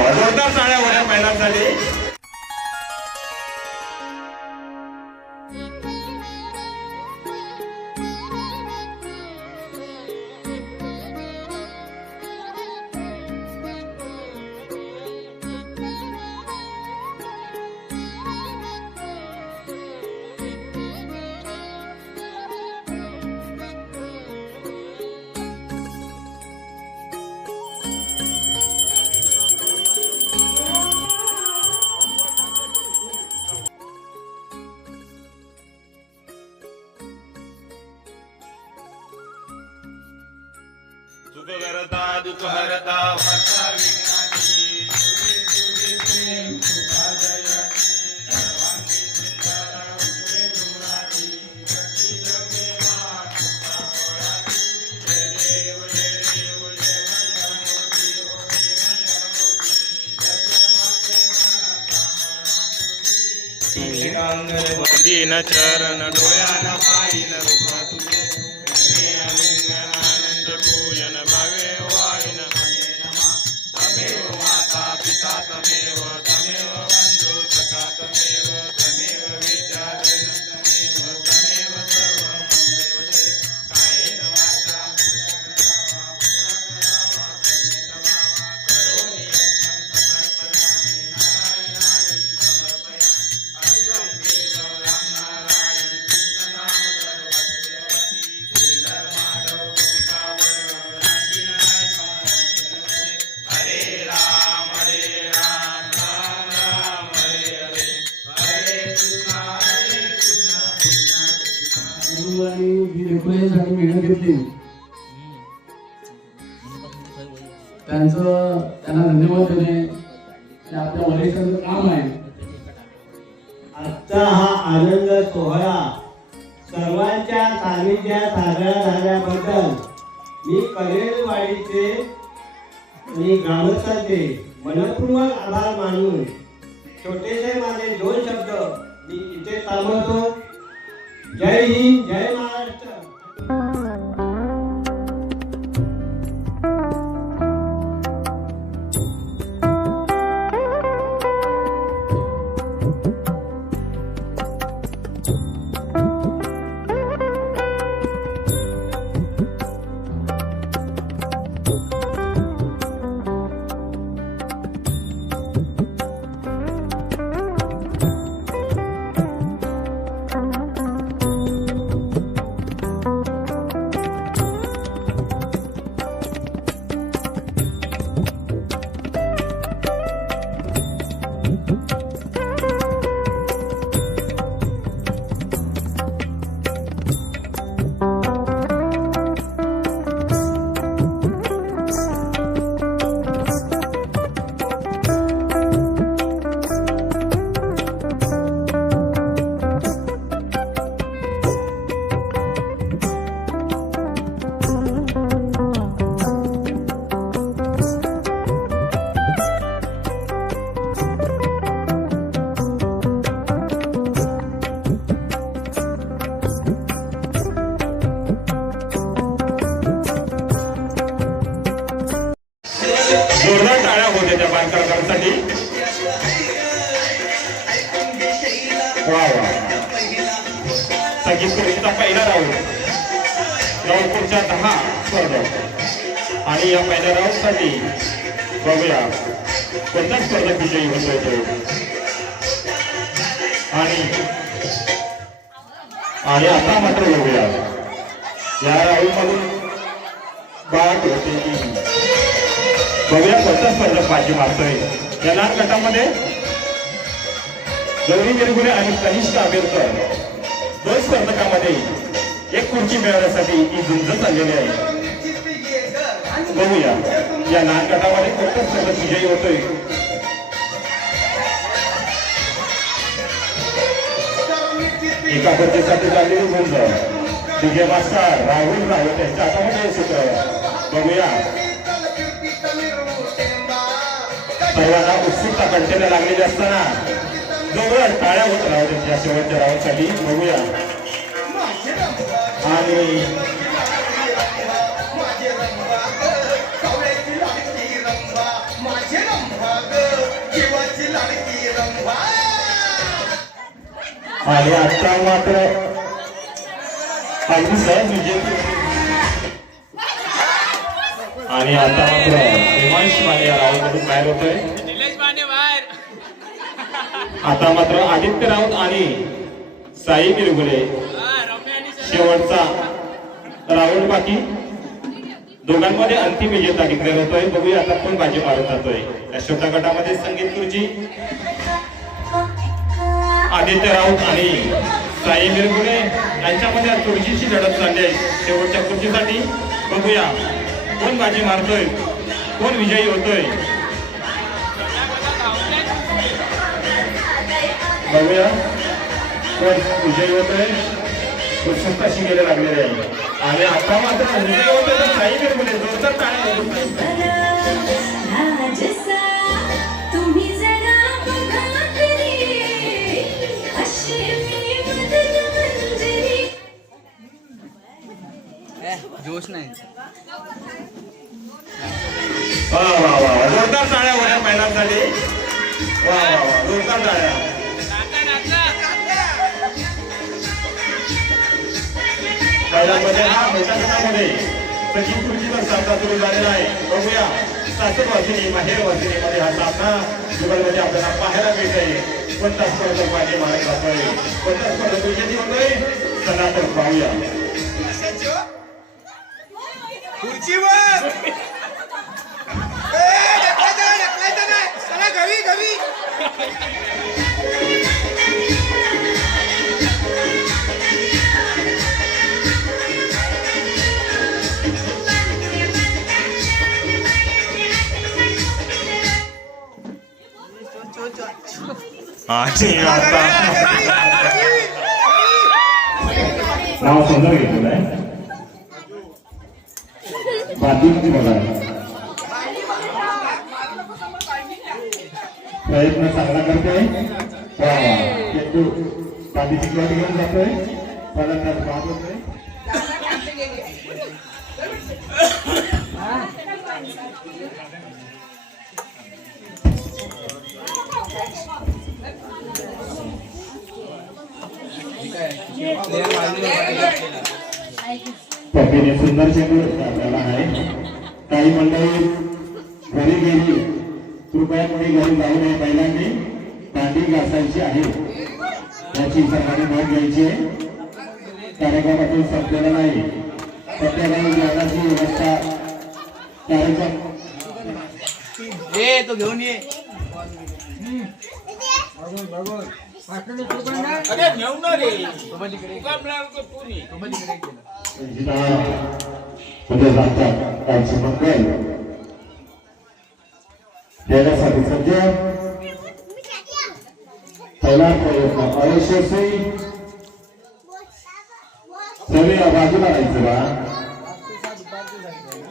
जोरदार टाळ्या होत्या महिलांसाठी. सुख करता दुःख हरता वाचा विघ्नाची तुझे प्रेम तुझा जयाची सर्वांगी सुंदर तुझे नूराची शक्ती जगदेवा तुझा फळाची जय देव जय देव जय मंगलमूर्ती होती मंगलमूर्ती जय माते मनकामना तुझी वंदीन चरण डोळ्यान पाहिन रूप तुझे पूजन भावे वाळीन तमेव माता पिता तमेव तमेव बंधू सखा तमेव तमेव विद्याधन तमेव तमेव सर्व ममेव जय कायेन वाचा करोमि यज्ञं समर्पयामि नारायणाय समर्पयामि अजं केशव राम नारायण कृष्ण नाम सर्वस्यवती श्रीधर माधव मेहनत घेतली त्यांना धन्यवाद देणे आपल्या वरिष्ठांचं काम आहे. आजचा हा आनंद सोहळा सर्वांच्या सानिध्यात साजरा झाल्याबद्दल मी करेलवाडीचे आणि ग्रामस्थांचे मनपूर्वक आभार मानून छोटेसे माझे 2 शब्द मी इथे थांबवतो. जय हिंद, जय महाराष्ट्र. जोरदार टाळ्या होत्या त्या बांधकामांसाठी. वा वा संगीत खुर्चीचा पहिला राऊंड राऊंडच्या 10 स्पर्धक आणि या पहिल्या राऊंडसाठी बघूया कोणत्या स्पर्धक विजयी होतो. आणि आता मात्र बघूया या राऊंड मधून बाट होते की बघूया कोणता स्पर्धक बाजी मारतोय. या लहान गटामध्ये गौरी गिरगुरे आणि कनिष्ठ आंबेडकर 2 स्पर्धकांमध्ये 1 खुर्ची मिळवण्यासाठी ही झुंज चाललेली आहे. बघूया या लहान गटामध्ये कोणता स्पर्धक विजयी होतोय. एका खुर्चीसाठी चाललेली झुंज विजय मास्टर राहुल रावत यांच्या हातामध्ये सूत्र. बघूया सर्वांना उत्सुकता कंटेला लागलेली असताना जोरदार टाळ्या होत राहू या शेवटच्या राऊंडसाठी बघूया. आणि आणि आता मात्र अगदी सहज विजय. आणि आता मात्र हिमांश माने या राऊंडमधून बाहेर होतोय. आता मात्र आदित्य राऊत आणि साई बिरगुले शेवटचा राऊंड बाकी. दोघांमध्ये अंतिम विजेता डिक्लेअर होतोय. बघूया आता कोण बाजी मारत जातोय. या छोट्या गटामध्ये संगीत खुर्ची आदित्य राऊत आणि साई बिरगुले यांच्यामध्ये खुर्चीची लढत चालली आहे शेवटच्या खुर्चीसाठी. बघूया कोण बाजी मारतोय, कोण विजयी होतोय. बघूया कोण विजयी होतोय. उत्सुकताशी गेले लागलेले आहे. आणि आता मात्र विजयी होतोय तर साई बिरगुले. जोरदार टाळ्या होत. जोश नाही. वा वा वा जोरदार टाळ्या होत्या महिलांसाठी. वा वा वा जोरदार टाळ्या. महिलांमध्ये हा मोठ्या गटामध्ये सचिन खुर्चीचा सामना सुरू झालेला आहे. बघूया सासर वासिनी माहेर वासिनी मध्ये हा सामना जुगलमध्ये आपल्याला पाहायला मिळत आहे. कोणता स्पर्धक बाजी मारत जातोय, कोणता स्पर्धक विजेती होतोय, चला तर पाहूया. खुर्चीवर चला घरी घरी. नाव सुंदर घेतलेलं आहे. बाधिक बघा प्रयत्न चांगला करतोय. वा वा बाधीची गट घेऊन जातोय. फलंदाज बाद होतोय. पप्पीने सुंदर चेंडू आपल्याला आहे. काही मंडळी घरी गेली कृपया कोणी घरी जाऊ नये. पहिल्यांदी दांडी घासायची आहे याची सर्वांनी नोंद घ्यायची आहे. कार्यक्रम अजून संपलेला नाही. प्रत्येकाने जेवणाची व्यवस्था कार्यक्रम तो घेऊन ये. मंगल देण्यासाठी सज्ज. पहिला प्रयत्न अयशस्वी. सगळे बाजूला राहायचं बा.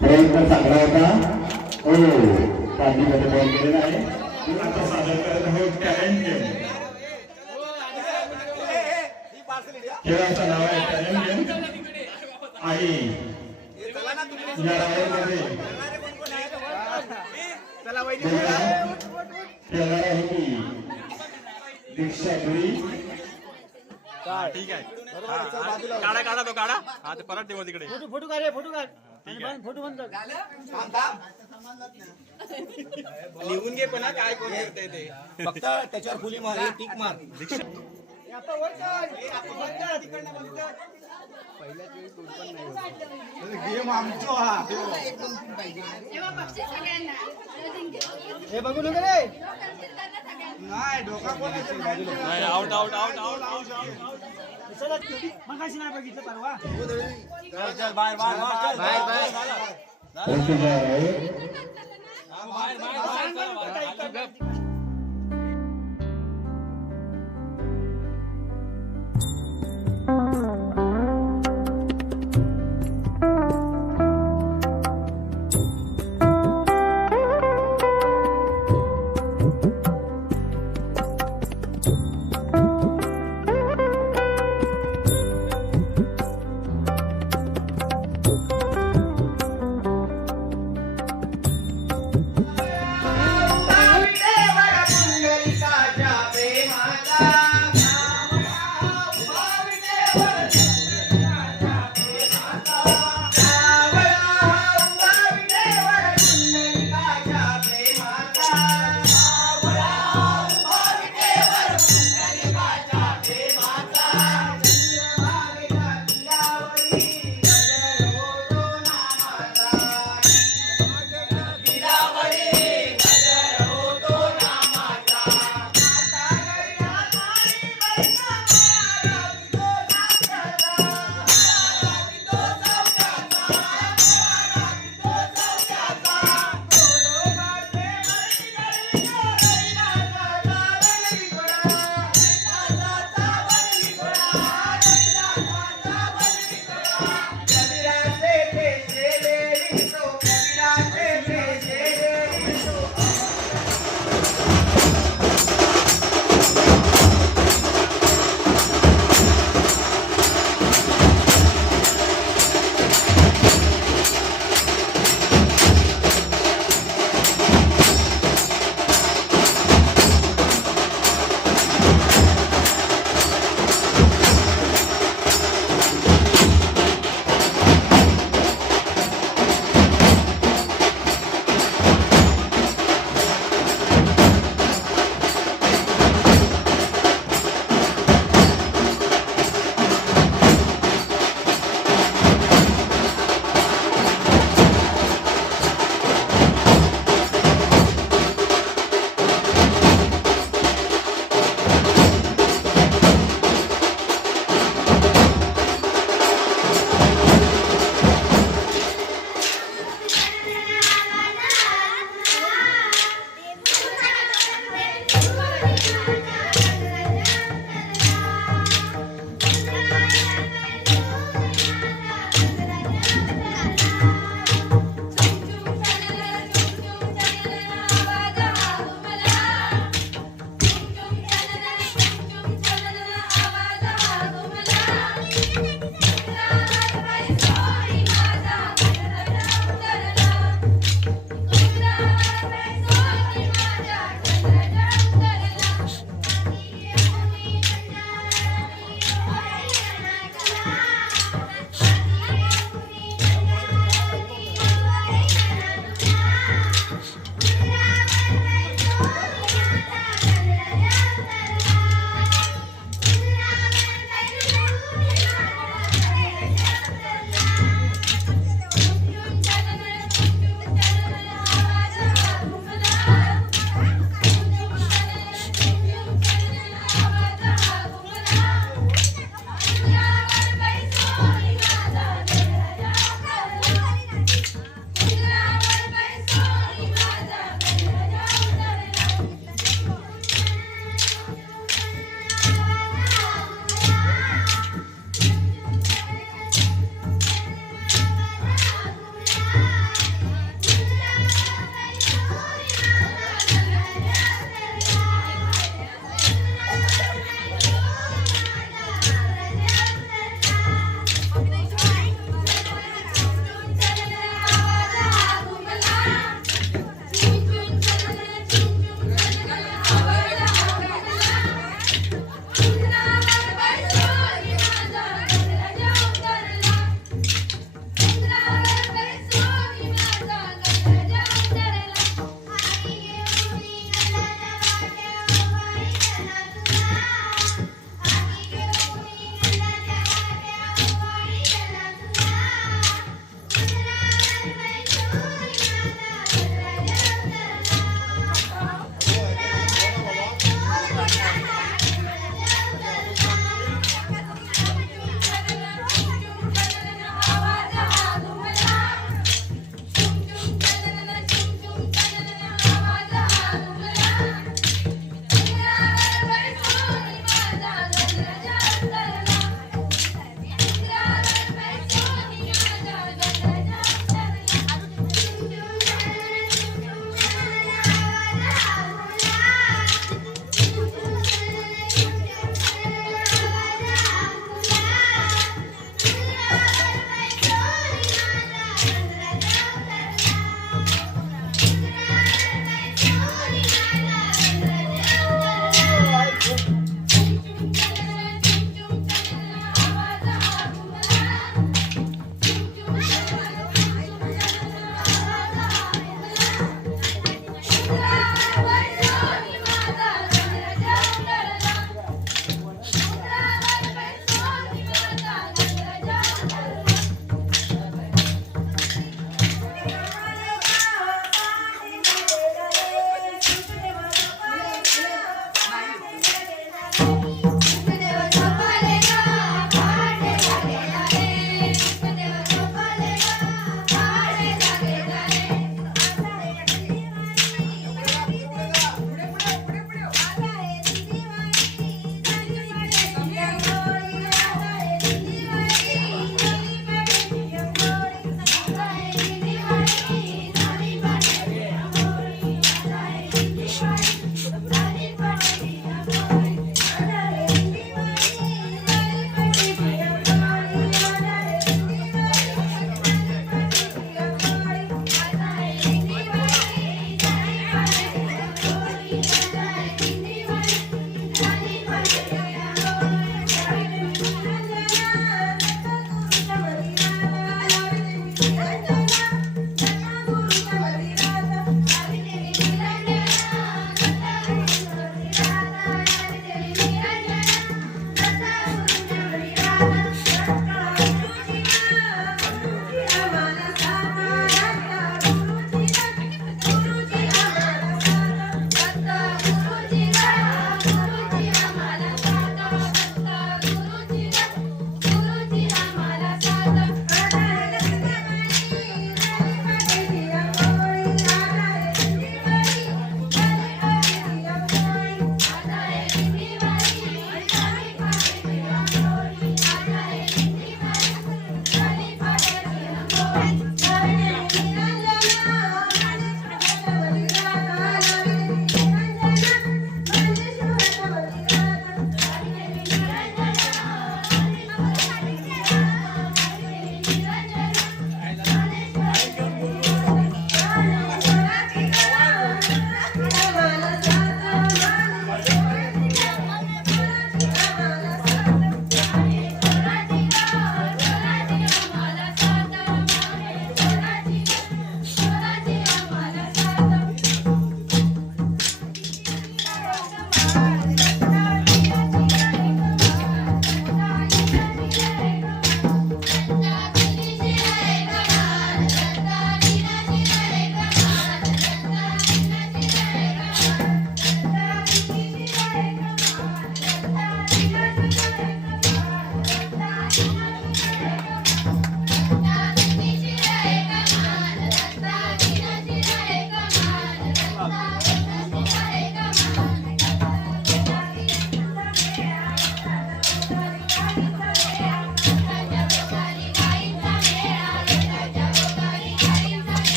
प्रयत्न चांगला होता. हो पाठीमध्ये बॉल केलेला आहे. आता सादर करत आहोत टॅलेंट गेम. खेळाचं नाव आहे टॅलेंट गेम. आणि या राऊंडमध्ये खेळणारा होती दीक्षा धुरी. ठीक आहे. काढा काढा तो काढा. हा ते परत देऊ तिकडे. फोटो काढ रे, फोटो काढ. फोटो बंद कर. लिहून घे पण काय कोण करते ते. फक्त त्याच्यावर फुली मार, टिक मार. गेम आमचो हा. हे बघू नका रे. नाही डोका कोणाचं नाही out out out out out. मग कशी नाही बघितलं परवा. चल बाहेर बाहेर बाहेर बाहेर बाहेर.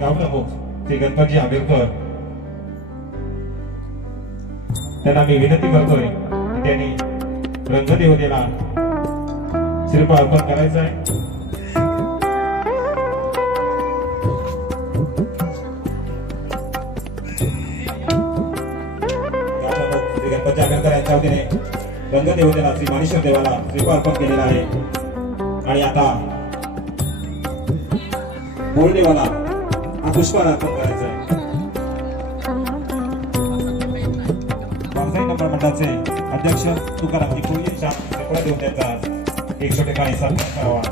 गाव प्रमुख श्री गणपतजी आंबेडकर त्यांना मी विनंती करतोय की त्यांनी रंगदेवतेला शिल्प अर्पण करायचं आहे. श्री गणपती आंबेडकर यांच्या वतीने रंगदेवतेला श्री मानेश्वर देवाला शिल्प अर्पण केलेला आहे. आणि आता देवाला हा पुष्पहार अर्पण करायचा आहे. नंबर मंडळाचे अध्यक्ष तुकारामजी कोळी सगळ्या देऊन त्यांचा एक छोटे काही सत्कार करावा.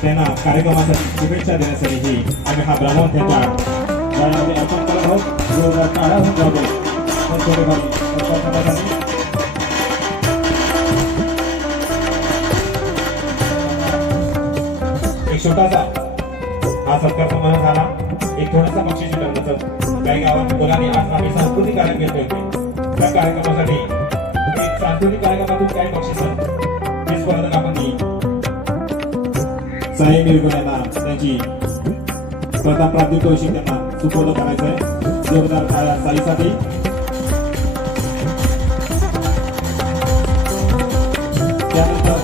त्यांना कार्यक्रमासाठी शुभेच्छा देण्यासाठी ही आम्ही हा ब्राह्मण त्यांच्या गळ्यामध्ये अर्पण करत आहोत. जो काळा होऊन जातो पण थोडेफार एक छोटासा हा सत्कार समारंभ झाला. एक थोडासा बक्षीस वितरणाचं काही गावात मुलांनी आज आम्ही सांस्कृतिक कार्यक्रम घेतले होते. त्या कार्यक्रमासाठी एक सांस्कृतिक कार्यक्रमातून काही बक्षीस हे स्पर्धक आपण साई मिरगुल यांना त्यांची प्रथम प्राप्ती त्यांना सुपूर्द करायचं आहे. जोरदार टाळ्या साईसाठी. त्यानंतर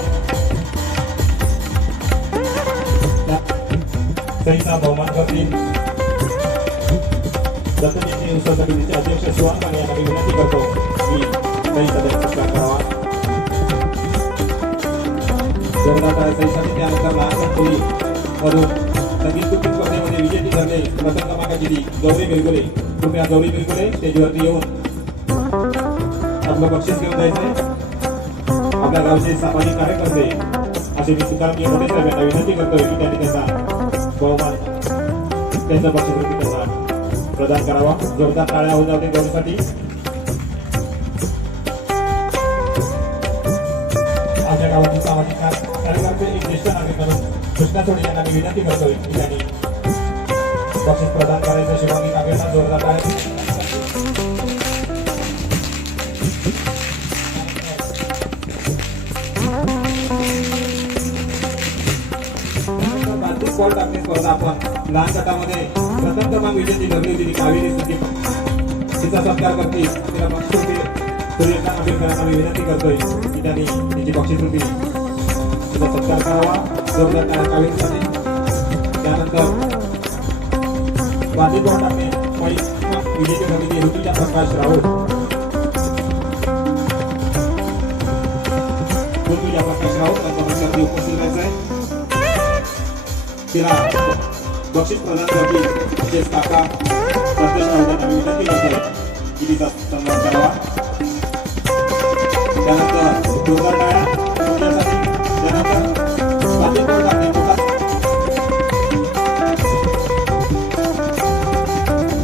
सईचा बहुमान करतील दत्तजयंती उत्सव समितीचे अध्यक्ष शिवान काळे यांना मी विनंती करतो की सईचा सत्कार करावा. जोरदार टाळ्या सईसाठी. त्यानंतर लहान कोळी मधून संगीत कुस्ती स्पर्धेमध्ये विजेती ठरले प्रथम क्रमांकाची ती गौरी बिरगुले. कृपया गौरी बिरगुले स्टेजवरती येऊन आपलं बक्षीस घेऊन जायचंय. आपल्या गावचे सामाजिक कार्यकर्ते असे मी तुकारामजी मोठे साहेबांना विनंती करतोय की त्यांनी त्यांचा बहुमान त्यांचा बक्षीस त्यांना प्रदान करावा. जोरदार टाळ्या होत जाते गौरीसाठी. आपल्या गावातील सामाजिक कार्यकर्ते एक ज्येष्ठ नागरिक म्हणून कृष्णा सोडे यांना मी विनंती करतोय की त्यांनी बक्षीस प्रदान करायचं. शिवांगी काव्यांना जोरदार टाळ्या. बॉल टाकणे स्पर्धा आपण लहान गटामध्ये प्रथम क्रमांक विजेती ठरली होती कावेरी सुद्धी. तिचा सत्कार करतील तिला बक्षीस सूर्यकांत आंबेडकरांना मी विनंती करतोय की त्यांनी तिची बक्षीस रुपी तिचा सत्कार करावा. जोरदार कावेरीसाठी. त्यानंतर बाधित बॉल टाकणे विजेती ठरली ऋतुजा प्रकाश राऊत. ऋतुजा प्रकाश राऊत रंगमंचावरती उपस्थित राहायचं आहे. तिला बक्षीस प्रदान करतील विशेष काका संतोष राऊतांना मी विनंती करतोय की तिचा सन्मान करावा. त्यानंतर जोरदार टाळ्या तुमच्यासाठी. त्यानंतर बाधित बॉल टाकणे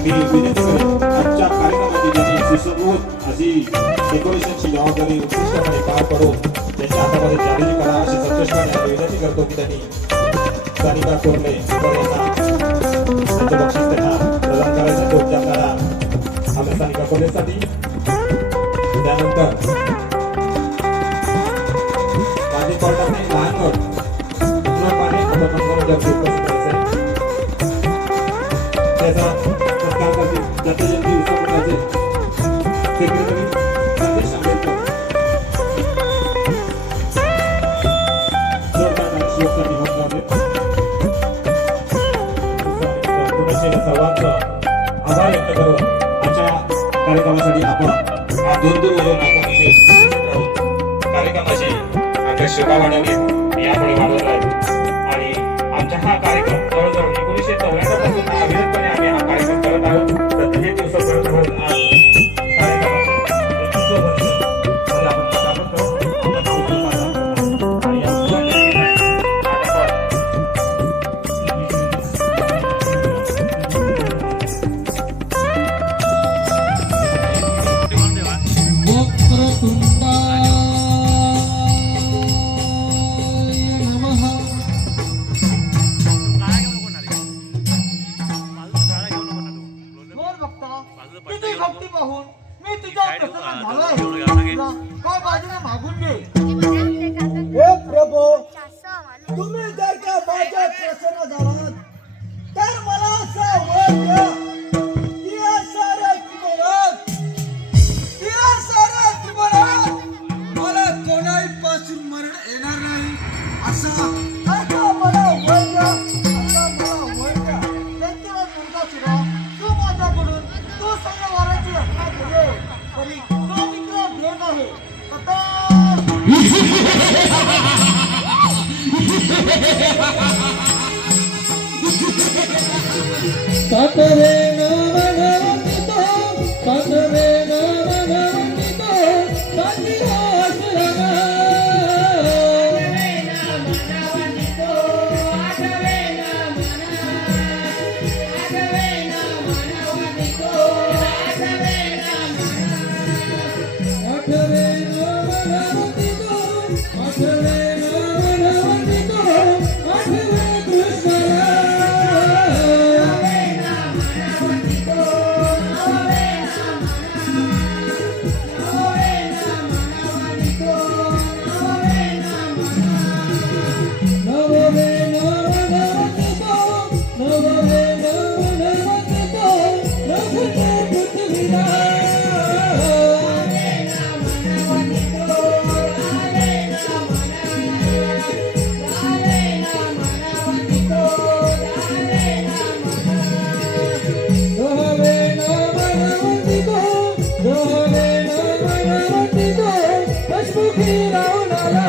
मी विनंती करेन आजच्या कार्यक्रमाची ज्यांनी सुसंस्कृत अशी डेकोरेशनची जबाबदारी उत्कृष्टपणे पार पडून त्यांच्या हातामध्ये जारीची करा अशी संतोष यांना विनंती करतो की त्यांनी सानिका कोरले यांना त्यांचं बक्षीस त्यांना प्रदान करायचं. जोरदार टाळ्या आपल्या सानिका कोरलेसाठी. त्यानंतर बाधित बॉल टाकणे लहान गट पूर्णपणे उपस्थित करायचं. त्याचा सत्कार करतील दत्तजयंती उत्सव मंडळाचे सेक्रेटरी संदेश आंबेडकर. सर्वांचं आभार व्यक्त करून आजच्या कार्यक्रमासाठी आपण दूर दूरवरून कार्यक्रमाची आमच्या शोभा वाढवली यापुढे वाढवत राहील. आणि आमचा हा कार्यक्रम जवळजवळ 1994 पासून अविरतपणे आम्ही हा कार्यक्रम करत आहोत. दत्तजयंती उत्सव करत आहोत. किती भक्ती पाहून मी तुझ्या प्रसन्न झालोय. काय बाजूने मागून घे. हे प्रभू साखरे नवनवनितो साखरे नवनवनितो साखी आसराना आठवे नवनवनितो आठवे नवनवनितो आठवे कृष्णा नववे नवनवनितो नववे नवनवनितो रघुते पृथ्वीला नववे नवनवनितो नववे नवनवनितो पशुमुखी रावणाला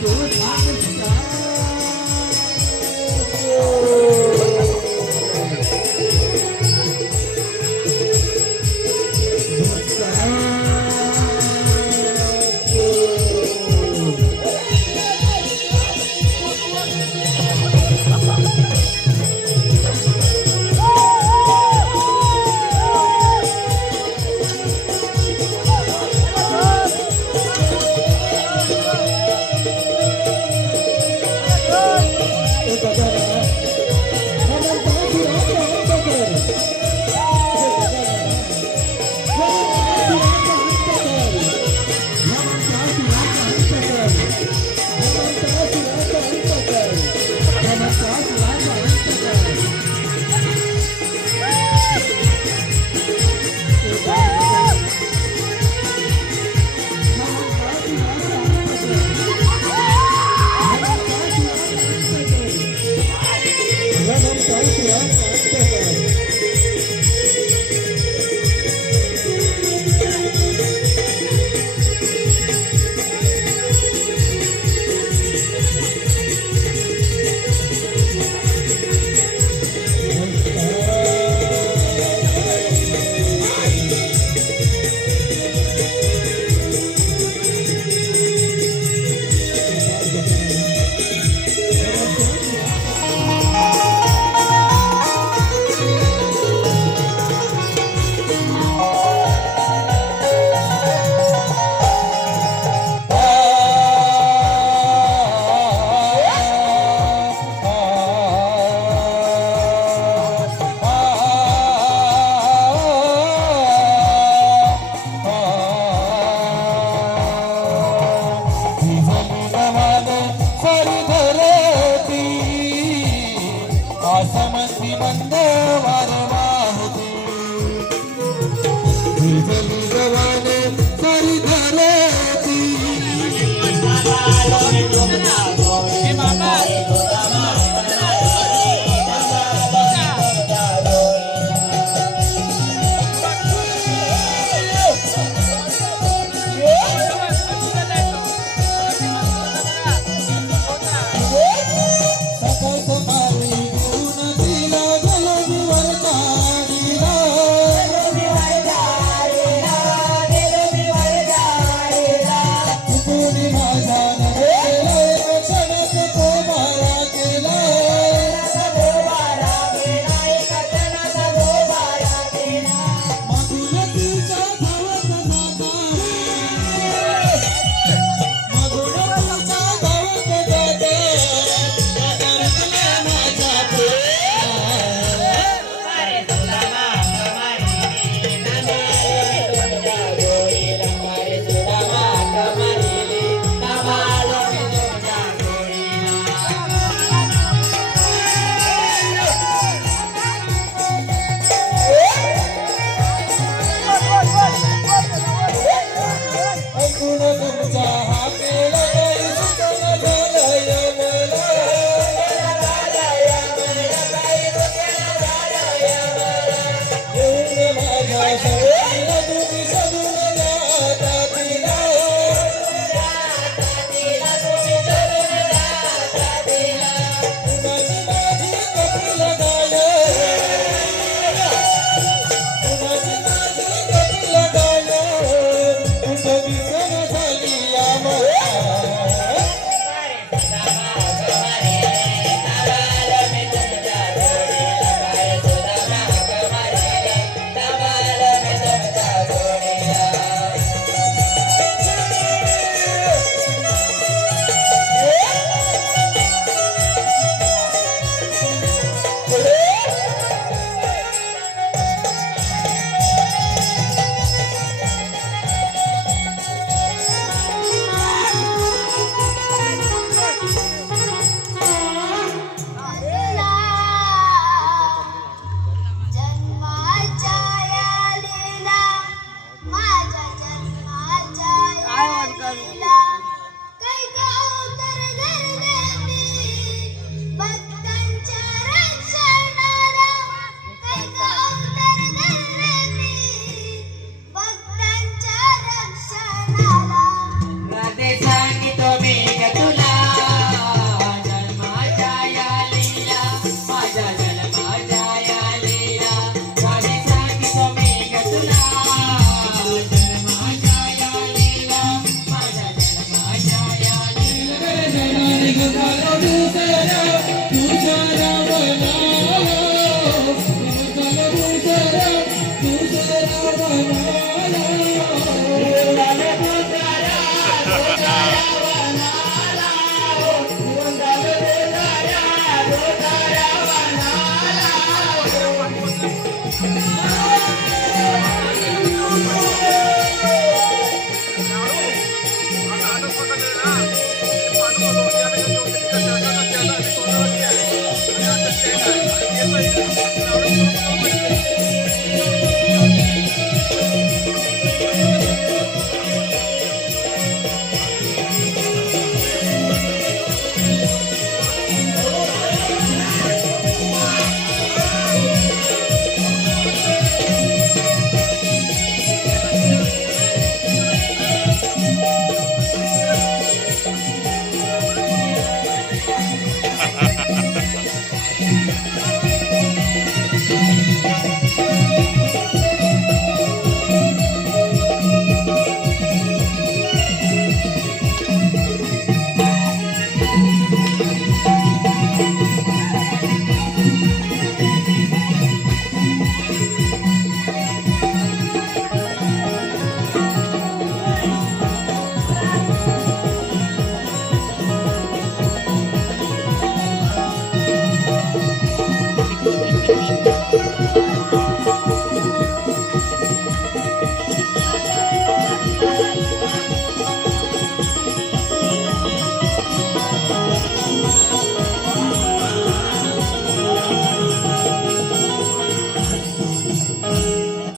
Good